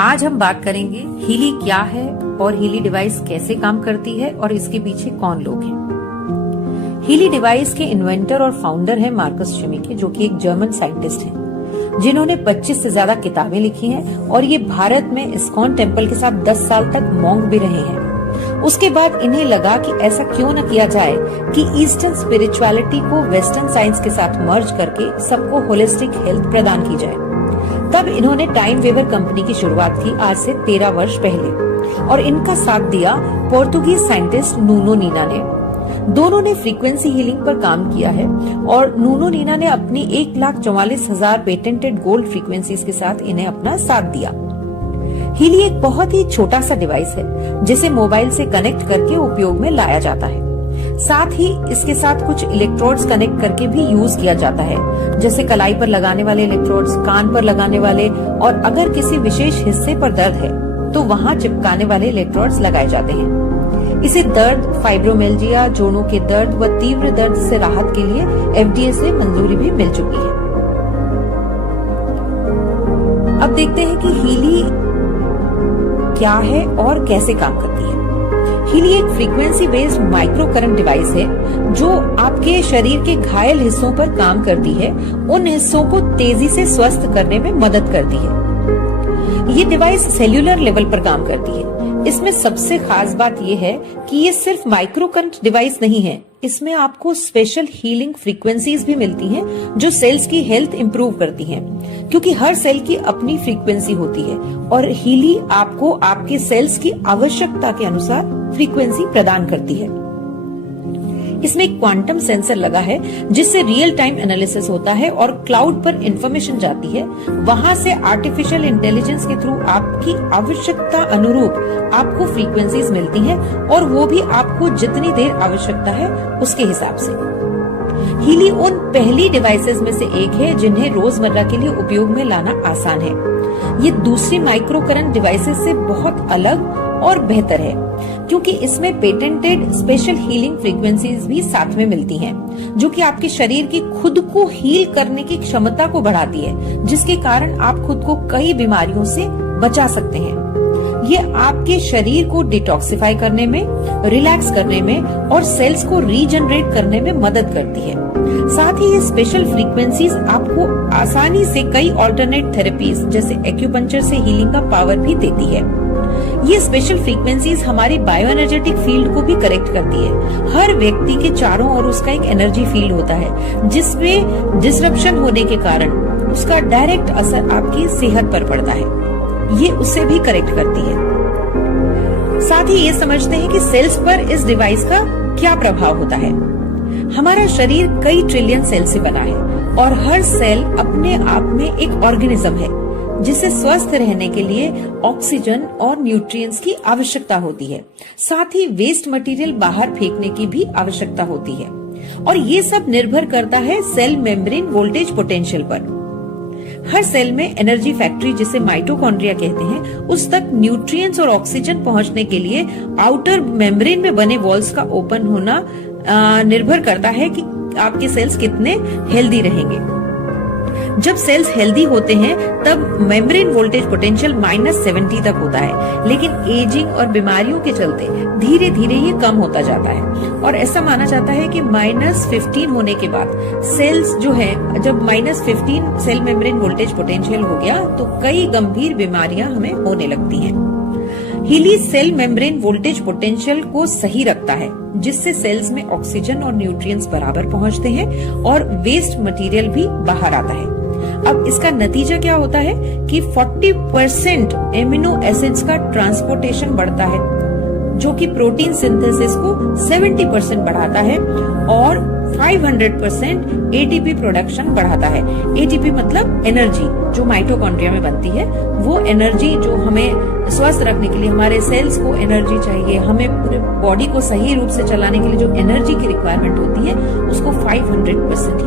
आज हम बात करेंगे हीली क्या है और हीली डिवाइस कैसे काम करती है और इसके पीछे कौन लोग हैं। हीली डिवाइस के इन्वेंटर और फाउंडर हैं मार्कस शिमिके, जो कि एक जर्मन साइंटिस्ट हैं, जिन्होंने 25 से ज्यादा किताबें लिखी हैं और ये भारत में इस्कॉन टेम्पल के साथ 10 साल तक मॉन्क भी रहे हैं। उसके बाद इन्हें लगा कि ऐसा क्यों न किया जाए कि ईस्टर्न स्पिरिचुअलिटी को वेस्टर्न साइंस के साथ मर्ज करके सबको होलिस्टिक हेल्थ प्रदान की जाए। तब इन्होंने टाइम वेवर कंपनी की शुरुआत की आज से 13 वर्ष पहले, और इनका साथ दिया पोर्तुगीज साइंटिस्ट नूनो नीना ने। दोनों ने फ्रीक्वेंसी हीलिंग पर काम किया है और नूनो नीना ने अपनी 1,44,000 पेटेंटेड गोल्ड फ्रीक्वेंसीज के साथ इन्हें अपना साथ दिया। हीली एक बहुत ही छोटा सा डिवाइस है जिसे मोबाइल से कनेक्ट करके उपयोग में लाया जाता है। साथ ही इसके साथ कुछ इलेक्ट्रोड्स कनेक्ट करके भी यूज किया जाता है, जैसे कलाई पर लगाने वाले इलेक्ट्रोड्स, कान पर लगाने वाले, और अगर किसी विशेष हिस्से पर दर्द है तो वहां चिपकाने वाले इलेक्ट्रोड्स लगाए जाते हैं। इसे दर्द, फाइब्रोमियल्जिया, जोड़ों के दर्द व तीव्र दर्द से राहत के लिए FDA से मंजूरी भी मिल चुकी है। अब देखते हैं कि हीली क्या है और कैसे काम करती है। हीली एक frequency based micro current device है जो आपके शरीर के घायल हिस्सों पर काम करती है, उन हिस्सों को तेजी से स्वस्थ करने में मदद करती है। ये डिवाइस सेल्यूलर लेवल पर काम करती है। इसमें सबसे खास बात यह है कि ये सिर्फ माइक्रो करंट डिवाइस नहीं है, इसमें आपको स्पेशल हीलिंग फ्रीक्वेंसीज भी मिलती हैं जो सेल्स की हेल्थ इंप्रूव करती हैं, क्योंकि हर सेल की अपनी फ्रीक्वेंसी होती है और हीली आपको आपके सेल्स की आवश्यकता के अनुसार फ्रीक्वेंसी प्रदान करती है। इसमें एक क्वांटम सेंसर लगा है जिससे रियल टाइम एनालिसिस होता है और क्लाउड पर इंफॉर्मेशन जाती है। वहां से आर्टिफिशियल इंटेलिजेंस के थ्रू आपकी आवश्यकता अनुरूप आपको फ्रीक्वेंसीज मिलती हैं और वो भी आपको जितनी देर आवश्यकता है उसके हिसाब से। हीली उन पहली डिवाइसेस में से एक है जिन्हें रोजमर्रा के लिए उपयोग में लाना आसान है। ये दूसरी माइक्रो करंट डिवाइसेस से बहुत अलग और बेहतर है क्योंकि इसमें पेटेंटेड स्पेशल हीलिंग फ्रीक्वेंसीज भी साथ में मिलती हैं, जो कि आपके शरीर की खुद को हील करने की क्षमता को बढ़ाती है, जिसके कारण आप खुद को कई बीमारियों से बचा सकते हैं। ये आपके शरीर को डिटॉक्सिफाई करने में, रिलैक्स करने में और सेल्स को रीजनरेट करने में मदद करती है। साथ ही ये स्पेशल फ्रीक्वेंसीज आपको आसानी से कई ऑल्टरनेट थेरेपीज जैसे एक्यूपंक्चर से हीलिंग का पावर भी देती है। ये स्पेशल फ्रीक्वेंसीज हमारी बायो एनर्जेटिक फील्ड को भी करेक्ट करती है। हर व्यक्ति के चारों ओर उसका एक एनर्जी फील्ड होता है जिसमें डिसरप्शन होने के कारण उसका डायरेक्ट असर आपकी सेहत पर पड़ता है। ये उसे भी करेक्ट करती है। साथ ही ये समझते हैं कि सेल्स पर इस डिवाइस का क्या प्रभाव होता है। हमारा शरीर कई ट्रिलियन सेल से बना है और हर सेल अपने आप में एक ऑर्गेनिज्म है जिसे स्वस्थ रहने के लिए ऑक्सीजन और न्यूट्रिएंट्स की आवश्यकता होती है। साथ ही वेस्ट मटेरियल बाहर फेंकने की भी आवश्यकता होती है और ये सब निर्भर करता है सेल मेम्ब्रेन वोल्टेज पोटेंशियल पर। हर सेल में एनर्जी फैक्ट्री जिसे माइटोकॉन्ड्रिया कहते हैं, उस तक न्यूट्रिएंट्स और ऑक्सीजन पहुंचने के लिए आउटर मेम्ब्रेन में बने वॉल्स का ओपन होना निर्भर करता है कि आपके सेल्स कितने हेल्दी रहेंगे। जब सेल्स हेल्दी होते हैं तब मेम्ब्रेन वोल्टेज पोटेंशियल -70 तक होता है, लेकिन एजिंग और बीमारियों के चलते धीरे धीरे ये कम होता जाता है और ऐसा माना जाता है कि -15 होने के बाद सेल्स जो है, जब -15 सेल मेम्ब्रेन वोल्टेज पोटेंशियल हो गया तो कई गंभीर बीमारियां हमें होने लगती हैं। हीली सेल मेम्ब्रेन वोल्टेज पोटेंशियल को सही रखता है, जिससे सेल्स में ऑक्सीजन और न्यूट्रिएंट्स बराबर पहुंचते हैं और वेस्ट मटेरियल भी बाहर आता है। अब इसका नतीजा क्या होता है कि 40% एमिनो एसिड्स का ट्रांसपोर्टेशन बढ़ता है, जो कि प्रोटीन सिंथेसिस को 70% बढ़ाता है और 500% एटीपी प्रोडक्शन बढ़ाता है। एटीपी मतलब एनर्जी जो माइटोकॉन्ड्रिया में बनती है, वो एनर्जी जो हमें स्वस्थ रखने के लिए, हमारे सेल्स को एनर्जी चाहिए, हमें पूरे बॉडी को सही रूप से चलाने के लिए जो एनर्जी की रिक्वायरमेंट होती है उसको 500%